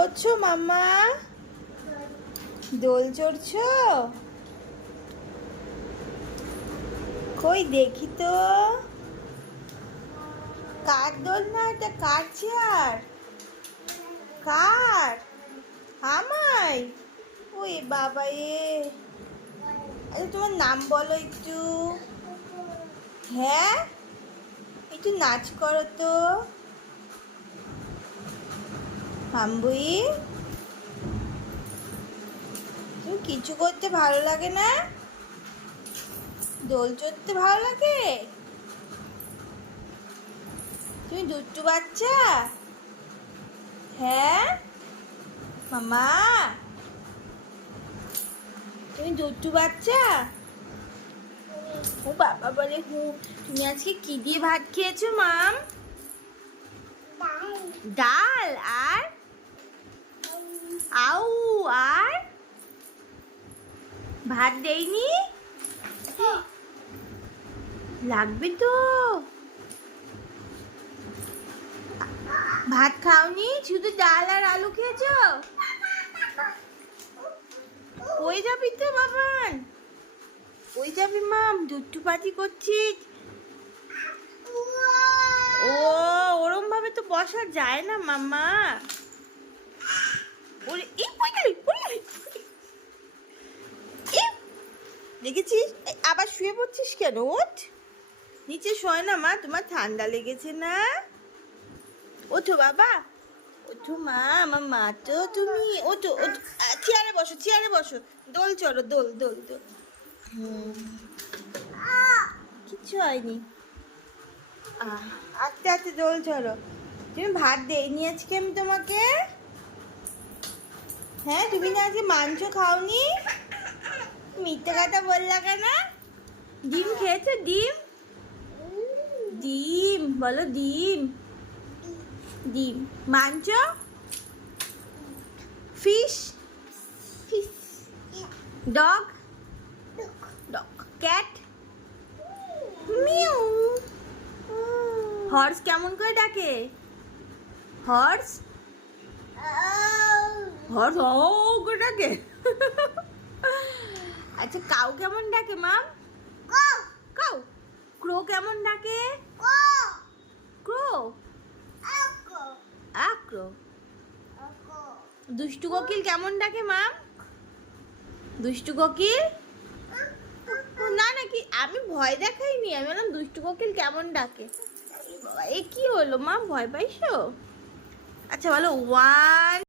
করছো মাম্মা? দোল চড়ছো? কই দেখি তো। কার দোল না এটা? কার চেয়ার? কার? আমায়? ওই বাবা এ। আচ্ছা তোমার নাম বলো একটু। হ্যাঁ, একটু নাচ করো তো হাম্বুই। তুমি কিছু করতে ভালো লাগে না? দোল চড়তে ভালো লাগে? তুমি দুষ্টু বাচ্চা? হ্যাঁ মামা, তুমি দুষ্টু বাচ্চা? ও বাবা বলে হু। তুমি আজকে কি দিয়ে ভাত খেয়েছো মাম? ডাল আর আউ আর ভাত দেয়নি? লাগবে তো। ভাত খাওনি, শুধু ডাল আর আলু খেয়েছো? কই যাবি তো বাবান? কই যাবি মাম? দুষ্টু পাতি করছিস? ও ওরম ভাবে তো বসা যায় না মাম্মা। ওরে এই পড়ে গেলি, পড়ে গেলি। দেখেছিস আবার শুয়ে পড়ছিস কেন? ওঠ নিচে শোয় না মা, তোমার ঠান্ডা লেগেছে না? ওঠো বাবা, ওঠো মা, আমার মা তো তুমি। ওঠো ওঠো, চেয়ারে বসো, চেয়ারে বসো। দোল চড়ো, দোল দোল দোল। কিচ্ছু হয়নি। আস্তে আস্তে দোল চড়ো। তুমি ভাত দেইনি আজকে আমি তোমাকে? হ্যাঁ, তুমি না আজকে মাংস খাওনি? মিথ্যে কথা বললা কেন? ডিম খেয়েছো? ডিম ডিম বলো, ডিম ডিম। মাংস? Fish? Dog? Dog. Cat? Mu. Horse কেমন করে ডাকে? হর্স? হর্স ও করে ডাকে। আচ্ছা কাউ কেমন ডাকে মাম? কাউ। ক্রো কেমন ডাকে? ক্রো। আক্রো। দুষ্টু কোকিল কেমন ডাকে মাম? দুষ্টু কোকিল? না নাকি আমি ভয় দেখাইনি, আমি বললাম দুষ্টু কোকিল কেমন ডাকে। এ কি হলো মা, ভয় পাইছো? আচ্ছা বলো 1